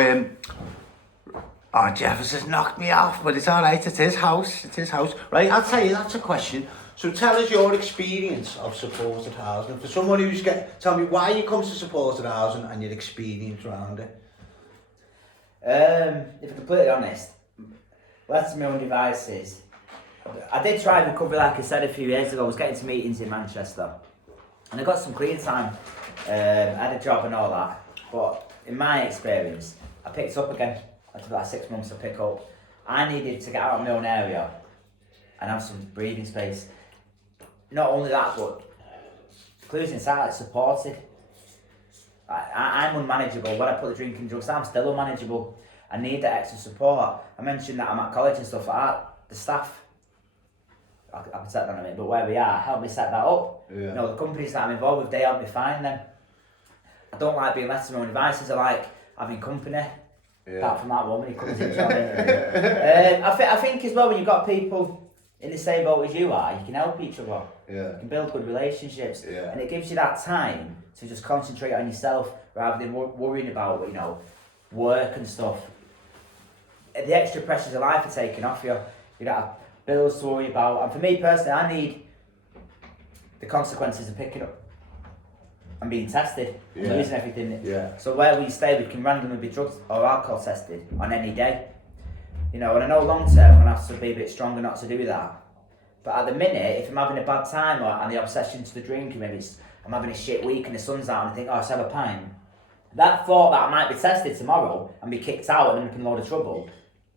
Jeffers has knocked me off, but it's all right. It's his house. Right, I'll tell you. That's a question. So tell us your experience of supported housing. For someone who's tell me why you come to supported housing and your experience around it. If I'm completely honest, left to my own devices. I did try recovery, like I said a few years ago. I was getting to meetings in Manchester. And I got some clean time. I had a job and all that. But in my experience, I picked up again. After about 6 months, I pick up. I needed to get out of my own area and have some breathing space. Not only that, but clues inside, like supported. I'm unmanageable. When I put the drinking drugs, I'm still unmanageable. I need that extra support. I mentioned that I'm at college and stuff like that. The staff, I can set that on it, but where we are, help me set that up. Yeah. You know, the companies that I'm involved with, they help me find them. I don't like being left to my own devices. I like having company. Yeah. Apart from that one when he comes in. I think as well, when you've got people in the same boat as you are, you can help each other. Yeah. You can build good relationships. Yeah. And it gives you that time to just concentrate on yourself rather than worrying about, you know, work and stuff. The extra pressures of life are taken off you. You don't have bills to worry about. And for me personally, I need the consequences of picking up and being tested and Yeah. losing everything. Yeah. So where we stay, we can randomly be drugs or alcohol tested on any day. You know, and I know long term I'm gonna have to be a bit stronger not to do that. But at the minute, if I'm having a bad time and the obsession to the drinking, maybe I'm having a shit week and the sun's out and I think, oh, let's have a pint. That thought that I might be tested tomorrow and be kicked out and in a load of trouble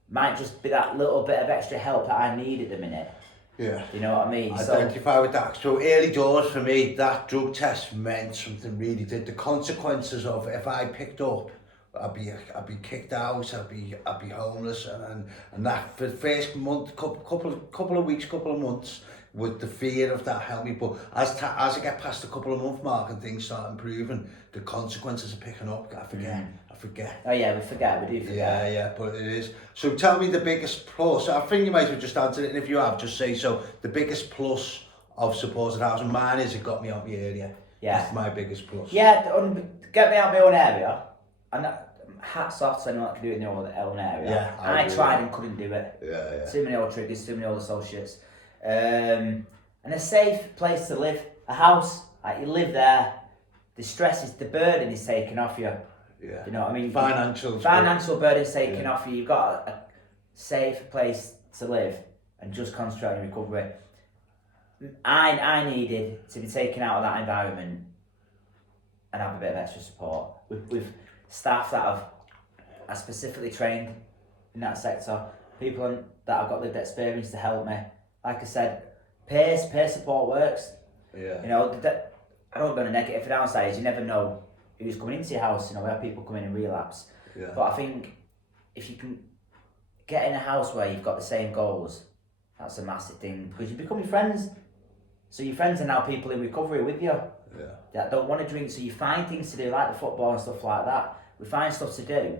might just be that little bit of extra help that I need at the minute. Yeah. You know what I mean? Identify with that. So early doors for me, that drug test meant something really. The consequences of if I picked up, I'd be kicked out. I'd be homeless, and that for the first month, couple of weeks, couple of months, with the fear of that helped me. But as I get past the couple of month mark and things start improving, the consequences are picking up. I forget. Oh yeah, we do forget. Yeah, but it is. So tell me the biggest plus. I think you might have just answered it, and if you have, just say so. The biggest plus of supported housing, mine is it got me out of the area. Yeah. That's my biggest plus. Yeah, get me out of my own area. And hats off to anyone that can do it in their own area. Yeah, I tried and couldn't do it. Yeah. Too many old triggers, too many old associates. And a safe place to live. A house, like you live there, the burden is taken off you. Yeah. You know what I mean? Financial burden is taken off you. You've got a safe place to live and just concentrate on recovery. I needed to be taken out of that environment and have a bit of extra support with staff that are specifically trained in that sector, people that have got lived experience to help me. Like I said, peer support works. Yeah. You know, I don't go on a negative downside is you never know who's coming into your house. You know, we have people come in and relapse. Yeah. But I think if you can get in a house where you've got the same goals, that's a massive thing because you become your friends. So your friends are now people in recovery with you. Yeah. That don't want to drink, so you find things to do like the football and stuff like that. We find stuff to do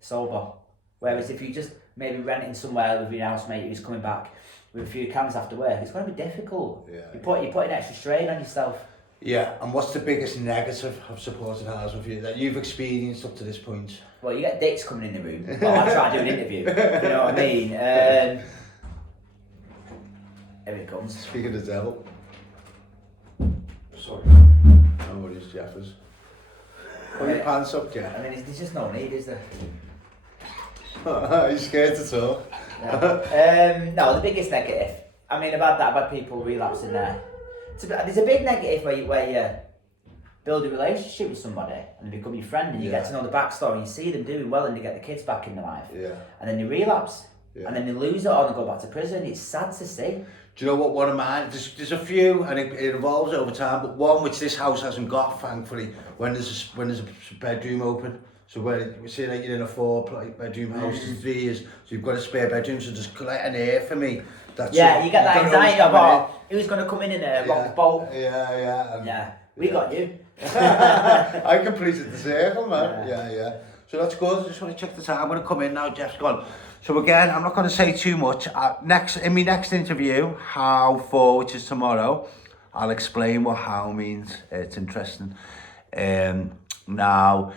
sober. Whereas if you just maybe renting somewhere with your housemate who's coming back with a few cans after work, it's going to be difficult. Yeah. You're putting extra strain on yourself. Yeah, and what's the biggest negative of supported housing for you that you've experienced up to this point? Well, you get dicks coming in the room. Oh, I try to do an interview. You know what I mean? Here it comes. Speaking of the devil. Sorry. No worries, Jeffers. Put your pants up, Jeff. I mean, there's just no need, is there? Are you scared to talk? No. No, the biggest negative. I mean, I've had people relapsing there. There's a big negative where you build a relationship with somebody and they become your friend and you get to know the backstory and you see them doing well and they get the kids back in their life. Yeah. And then they relapse. Yeah. And then they lose it or they go back to prison. It's sad to see. Do you know what one of mine, there's a few and it evolves over time, but one which this house hasn't got, thankfully, when there's a bedroom open. So when we say that you're in a 4-bedroom house for 3 years, so you've got a spare bedroom, so just collect an air for me. That's you get that anxiety of, who's going to come in and rock the boat? Yeah. We got you. I completed the circle, man. Yeah. So that's good. I just want to check the time. I'm going to come in now. Jeff's gone. So again, I'm not going to say too much. In my next interview, how for, which is tomorrow, I'll explain what how means. It's interesting. Now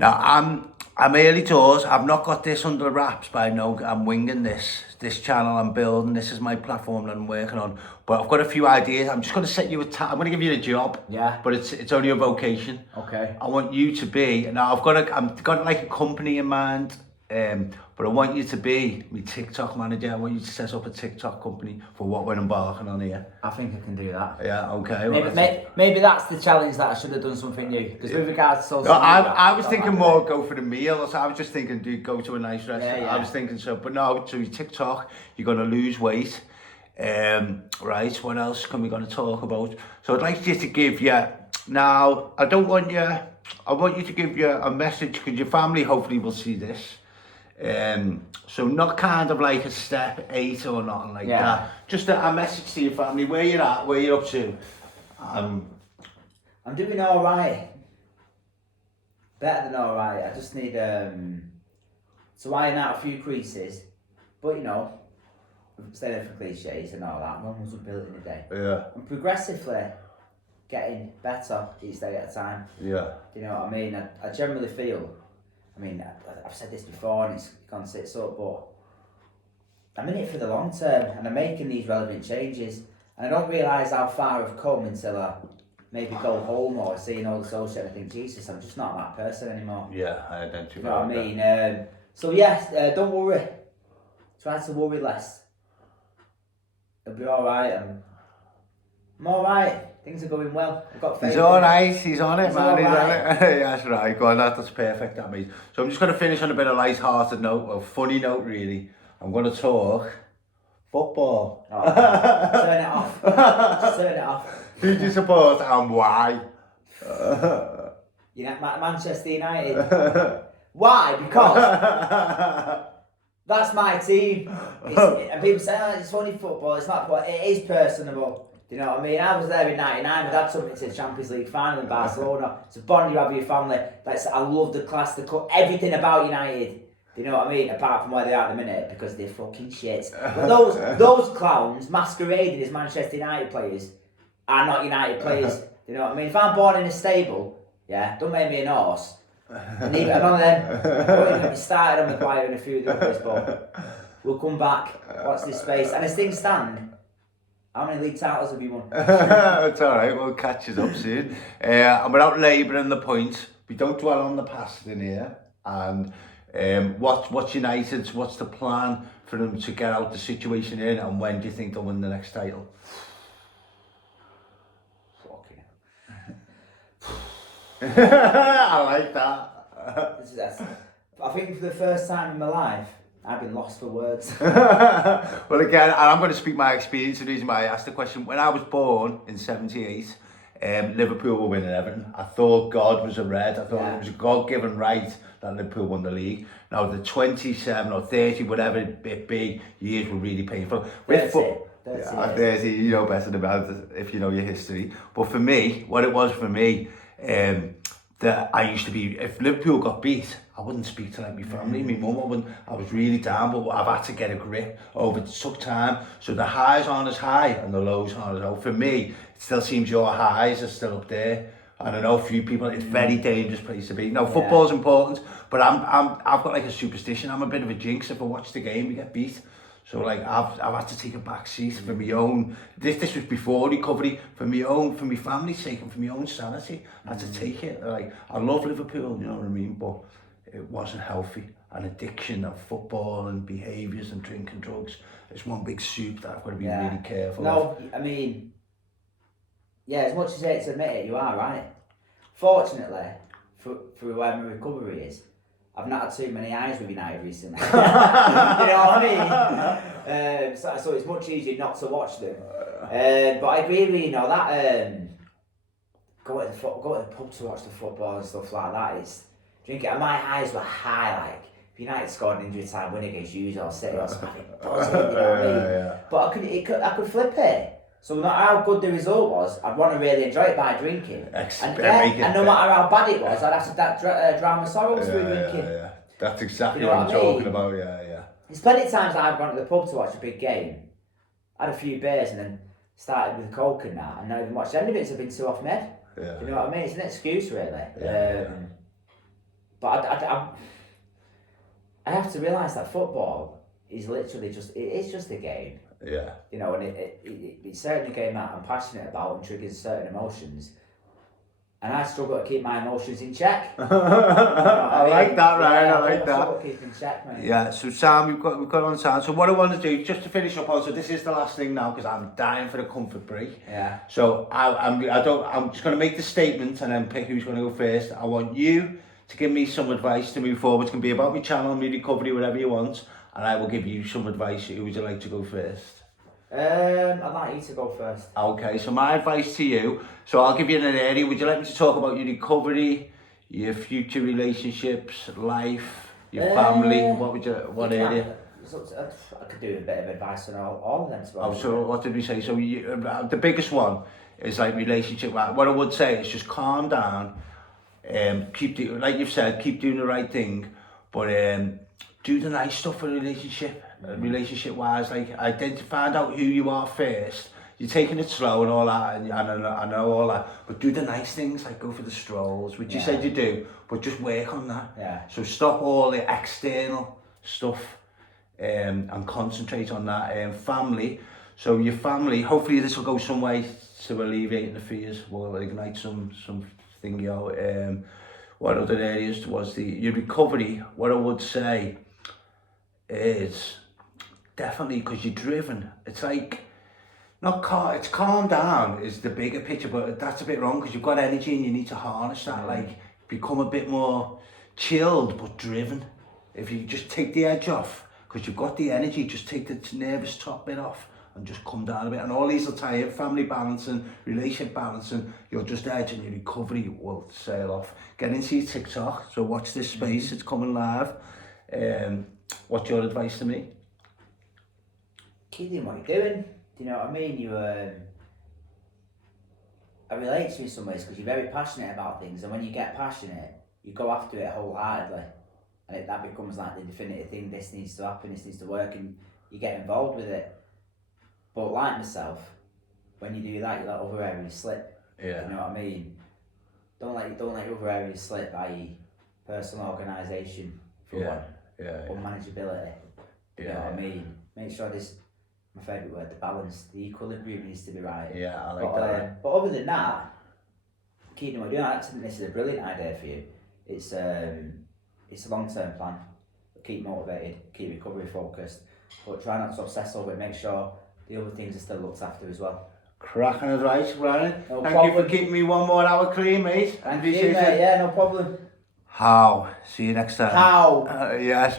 I'm early doors. I've not got this under wraps, but I know I'm winging this channel I'm building. This is my platform that I'm working on. But I've got a few ideas. I'm just going to set you I'm going to give you a job. Yeah. But it's only a vocation. Okay. I want you to be. Now I've got like a company in mind. But I want you to be my TikTok manager. I want you to set up a TikTok company for what we're embarking on here. I think I can do that. Yeah, okay. Maybe that's the challenge, that I should have done something new. Because with regards to social No, media, I was thinking more go for the meal. So I was just thinking, do go to a nice restaurant. Yeah. I was thinking so, but no, so your TikTok, you're going to lose weight. Right, what else can we going to talk about? So I'd like you to give you, now, I want you to give you a message, because your family hopefully will see this. So not kind of like a step 8 or nothing like that. Just a message to your family, where you're at, where you're up to. I'm doing all right. Better than all right. I just need to iron out a few creases, but you know, staying for cliches and all that. One wasn't built in a day. Yeah. I'm progressively getting better each day at a time. Yeah. Do you know what I mean? I generally feel, I mean, I've said this before and it's gone sits up, but I'm in it for the long term and I'm making these relevant changes. And I don't realise how far I've come until I maybe go home or see an old social and think, Jesus, I'm just not that person anymore. Yeah, I identify. You know what I mean? So yes, don't worry. Try to worry less. It'll be alright. I'm alright. Things are going well. I've got faith. He's alright, he's on it, He's man. He's on alright. it. Yeah, that's right. Go on, that's perfect, that means. So I'm just going to finish on a bit of light-hearted note, a funny note, really. I'm going to talk football. Oh, turn it off. Just turn it off. Who do you support and why? You know, Manchester United. Why? Because that's my team. And people say, oh, it's only football. It's not, but it is personable. Do you know what I mean? I was there in '99. My dad took me to the Champions League final in Barcelona. It's a bond you have with your family. I love the class, the cut, everything about United. Do you know what I mean? Apart from where they are at the minute, because they're fucking shit. But those clowns masquerading as Manchester United players are not United players. Do you know what I mean? If I'm born in a stable, yeah, don't make me an horse. And none of them. We started on Maguire and a few of the others, but we'll come back. Watch this space. And as things stand, how many league titles have you won? It's alright, we'll catch us up soon. And without labouring the point, we don't dwell on the past in here. And what's United's, what's the plan for them to get out the situation in, and when do you think they'll win the next title? I like that. I think for the first time in my life, I've been lost for words. Well, again, and I'm going to speak my experience. The reason why I asked the question, when I was born in '78, Liverpool were winning everything. I thought God was a red. I thought it was a God-given right that Liverpool won the league. Now, the 27 or 30, whatever it be, years were really painful. That's it. 30, you know better about it if you know your history. But for me, what it was for me, that I used to be, if Liverpool got beat, I wouldn't speak to like my family, my mum, I was really down, but I've had to get a grip over, it took time. So the highs aren't as high and the lows aren't as low. For me, it still seems your highs are still up there. And I know a few people, it's a very dangerous place to be. Now, football's important, but I've got like a superstition. I'm a bit of a jinx. If I watch the game, we get beat. So like I've had to take a back seat for my own. This was before recovery, for my family's sake and for my own sanity. I had to take it. Like I love Liverpool, you know what I mean, but it wasn't healthy. An addiction of football and behaviours and drinking drugs. It's one big soup that I've got to be really careful of. No, I mean, yeah, as much as I hate to admit it, you are right. Fortunately, for where my recovery is, I've not had too many eyes with United recently. You know what I mean? So it's much easier not to watch them. But I agree with you, you know, that go to the pub to watch the football and stuff like that, it's drinking. And my eyes were high, like, if United scored an injury time win against you or City or something, you know what I mean? But I could flip it. So no matter how good the result was, I'd want to really enjoy it by drinking. And no matter how bad it was, I'd have to drown my sorrows through drinking. Yeah. That's exactly You know what I'm talking mean? about, yeah. There's plenty of times I've gone to the pub to watch a big game, had a few beers and then started with Coke and that, and not even watched any of it, I've been too off my head. Yeah. You know what I mean? It's an excuse really. But I have to realise that football is literally it's just a game. Yeah. You know, and it's certainly a game that I'm passionate about and triggers certain emotions. And I struggle to keep my emotions in check. I like that, Ryan. Yeah, I like I that. struggle to keep in check, mate. Yeah, so Sam, we've got on Sam. So what I want to do, just to finish up on, so this is the last thing now because I'm dying for the comfort break. Yeah. So I'm just going to make the statement and then pick who's going to go first. I want you to give me some advice to move forward. It can be about my channel, my recovery, whatever you want, and I will give you some advice. Who would you like to go first? I'd like you to go first. Okay, so my advice to you, so I'll give you an area. Would you like me to talk about your recovery, your future relationships, life, your family? What area? I could do a bit of advice on all of them. Oh, so what did we say? So the biggest one is like relationship. What I would say is just calm down, like you've said, keep doing the right thing, but do the nice stuff for a relationship. Relationship wise, like find out who you are first. You're taking it slow and all that, and I know all that, but do the nice things, like go for the strolls, which you said you do, but just work on that. Yeah. So stop all the external stuff and concentrate on that. Family, so your family, hopefully this will go some way to alleviating the fears, will ignite some thing, what other areas was your recovery? What I would say is definitely because you're driven. It's like it's calm down is the bigger picture, but that's a bit wrong because you've got energy and you need to harness that. Like become a bit more chilled but driven. If you just take the edge off because you've got the energy, just take the nervous top bit off and just come down a bit. And all these will tie in: family balancing, relationship balancing. You'll just edge and your recovery will sail off. Get into your TikTok. So watch this space. It's coming live. What's your advice to me? Keep doing what you're doing. Do you know what I mean? I relate to you in some ways because you're very passionate about things, and when you get passionate, you go after it wholeheartedly, and that becomes like the definitive thing. This needs to happen. This needs to work, and you get involved with it. But like myself, when you do that, you let other areas slip. Yeah. You know what I mean? Don't let other areas slip, i.e. personal organisation for one. Yeah. Unmanageability. You know what I mean? Make sure this, my favourite word, the balance, the equilibrium needs to be right. Yeah, I like that. But other than that, keep doing what you're doing. I think this is a brilliant idea for you. It's a long-term plan. Keep motivated, keep recovery focused, but try not to obsess over it. Make sure the other things are still looked after as well. Cracking advice, Brian. No Thank problem. you for keeping me one more hour clean, mate. Thank you, mate. Yeah, no problem. How? See you next time. How? Yes.